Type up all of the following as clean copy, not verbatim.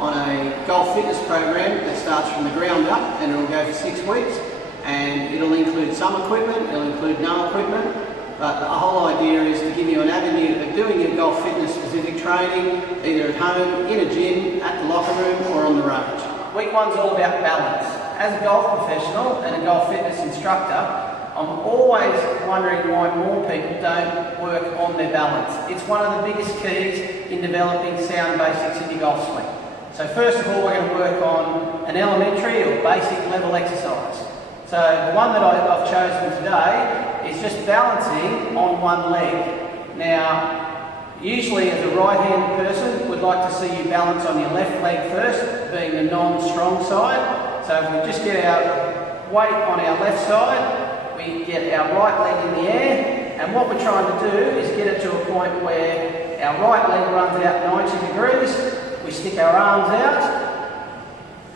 on a golf fitness program that starts from the ground up, and it'll go for 6 weeks, and it'll include some equipment, it'll include no equipment, but the whole idea is to give you an avenue of doing your golf fitness specific training, either at home, in a gym, at the locker room, or on the range. Week 1's all about balance. As a golf professional and a golf fitness instructor, I'm always wondering why more people don't work on their balance. It's one of the biggest keys in developing sound basics in your golf swing. So first of all, we're going to work on an elementary or basic level exercise. So the one that I've chosen today is just balancing on one leg. Now, usually as a right-handed person, we'd like to see you balance on your left leg first, being the non-strong side. So if we just get our weight on our left side, we get our right leg in the air, and what we're trying to do is get it to a point where our right leg runs out 90 degrees, we stick our arms out,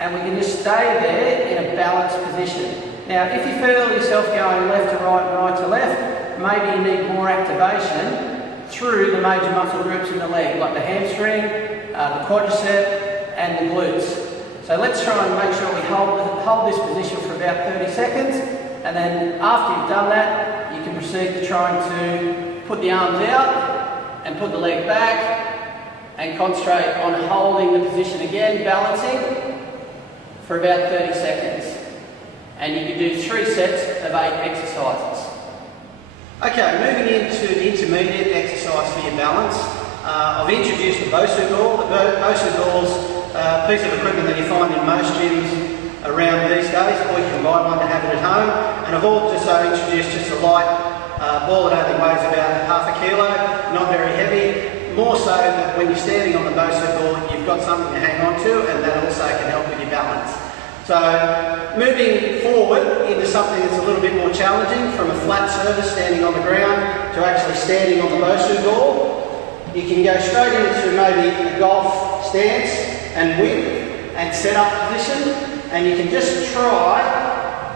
and we can just stay there in a balanced position. Now, if you feel yourself going left to right and right to left, maybe you need more activation through the major muscle groups in the leg, like the hamstring, the quadricep, and the glutes. So let's try and make sure we hold this position for about 30 seconds. And then after you've done that, you can proceed to trying to put the arms out and put the leg back and concentrate on holding the position again, balancing for about 30 seconds. And you can do 3 sets of 8 exercises. Okay, moving into the intermediate exercise for your balance. I've introduced the BOSU ball. The BOSU ball is a piece of equipment that you find in most gyms around these days, or you can buy one to have it at home. And I've also introduced just a light ball that only weighs about ½ a kilo, not very heavy, more so that when you're standing on the BOSU ball, you've got something to hang on to, and that also can help with your balance. So moving forward into something that's a little bit more challenging, from a flat surface standing on the ground to actually standing on the BOSU ball, you can go straight into maybe a golf stance and width and set up position. And you can just try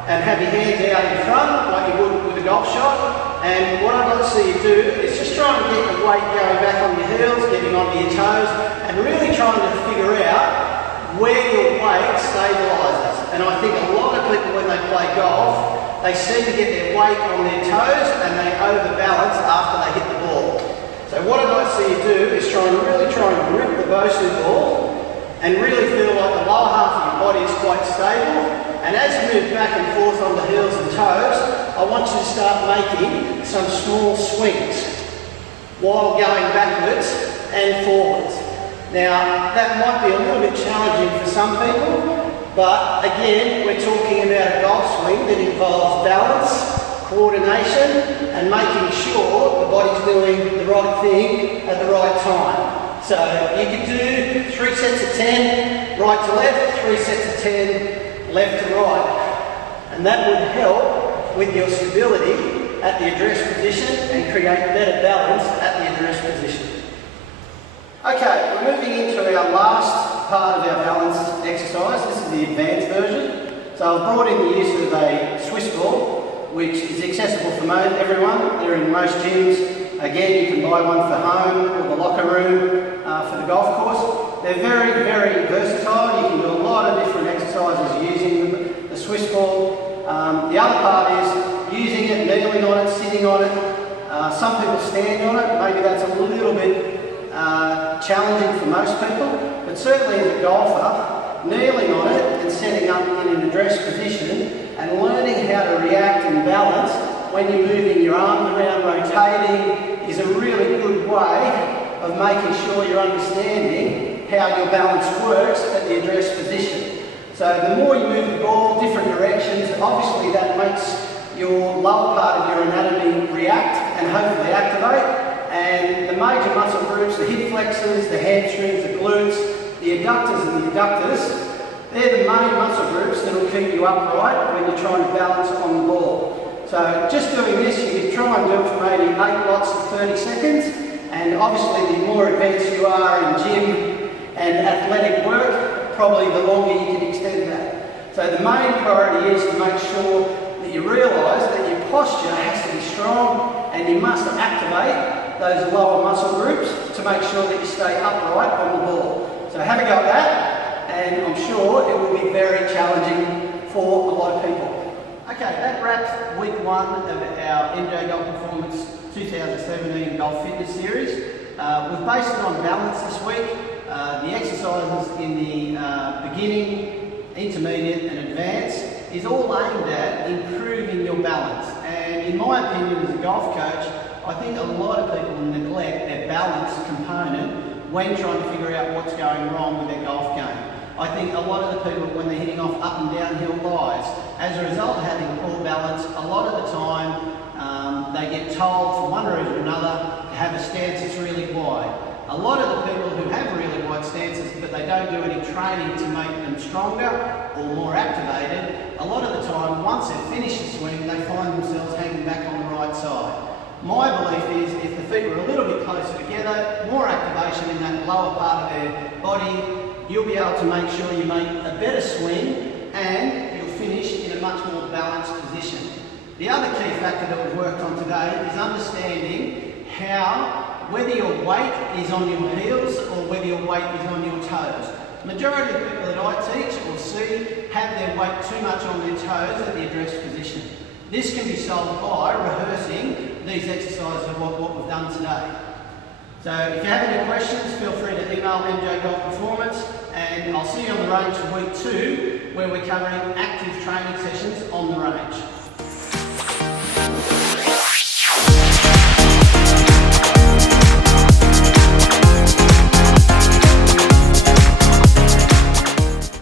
and have your hands out in front like you would with a golf shot. And what I'd like to see you do is just try and get the weight going back on your heels, getting onto your toes, and really trying to figure out where your weight stabilises. And I think a lot of people, when they play golf, they seem to get their weight on their toes and they overbalance after they hit the ball. So what I'd like to see you do is really try and grip the BOSU ball and really feel like the lower half of your body is quite stable. And as you move back and forth on the heels and toes, I want you to start making some small swings while going backwards and forwards. Now, that might be a little bit challenging for some people, but again, we're talking about a golf swing that involves balance, coordination, and making sure the body's doing the right thing at the right time. So you can do 3 sets of 10, right to left, 3 sets of 10, left to right. And that would help with your stability at the address position and create better balance at the address position. Okay, we're moving into our last part of our balance exercise. This is the advanced version. So I've brought in the use of a Swiss ball, which is accessible for everyone. They're in most gyms. Again, you can buy one for home or the locker room for the golf course. They're very, very versatile. You can do a lot of different exercises using the Swiss ball. The other part is using it, kneeling on it, sitting on it. Some people stand on it. Maybe that's a little bit challenging for most people. But certainly as a golfer, kneeling on it and setting up in an address position and learning how to react and balance when you're moving your arms around, rotating, is a really good way of making sure you're understanding how your balance works at the address position. So the more you move the ball, different directions, obviously that makes your lower part of your anatomy react and hopefully activate. And the major muscle groups, the hip flexors, the hamstrings, the glutes, the adductors and the adductors, they're the main muscle groups that will keep you upright when you're trying to balance on the ball. So just doing this, you can try and do it for maybe 8 lots of 30 seconds. And obviously the more advanced you are in gym and athletic work, probably the longer you can extend that. So the main priority is to make sure that you realise that your posture has to be strong and you must activate those lower muscle groups to make sure that you stay upright on the ball. So have a go at that. and I'm sure it will be very challenging for a lot of people. Okay, that wraps week 1 of our MJGolf Performance 2017 Golf Fitness Series. We've based it on balance this week. The exercises in the beginning, intermediate and advanced is all aimed at improving your balance. And in my opinion as a golf coach, I think a lot of people neglect their balance component when trying to figure out what's going wrong with their golf game. I think a lot of the people, when they're hitting off up and downhill lies, as a result of having poor balance, a lot of the time they get told for one reason or another to have a stance that's really wide. A lot of the people who have really wide stances but they don't do any training to make them stronger or more activated, a lot of the time once they've finished the swing they find themselves hanging back on the right side. My belief is if the feet were a little bit closer together, more activation in that lower part of their body, you'll be able to make sure you make a better swing and you'll finish in a much more balanced position. The other key factor that we've worked on today is understanding how whether your weight is on your heels or whether your weight is on your toes. The majority of people that I teach or see have their weight too much on their toes at the address position. This can be solved by rehearsing these exercises of what we've done today. So if you have any questions, feel free to email MJGolf Performance, and I'll see you on the range for week 2 where we're covering active training sessions on the range.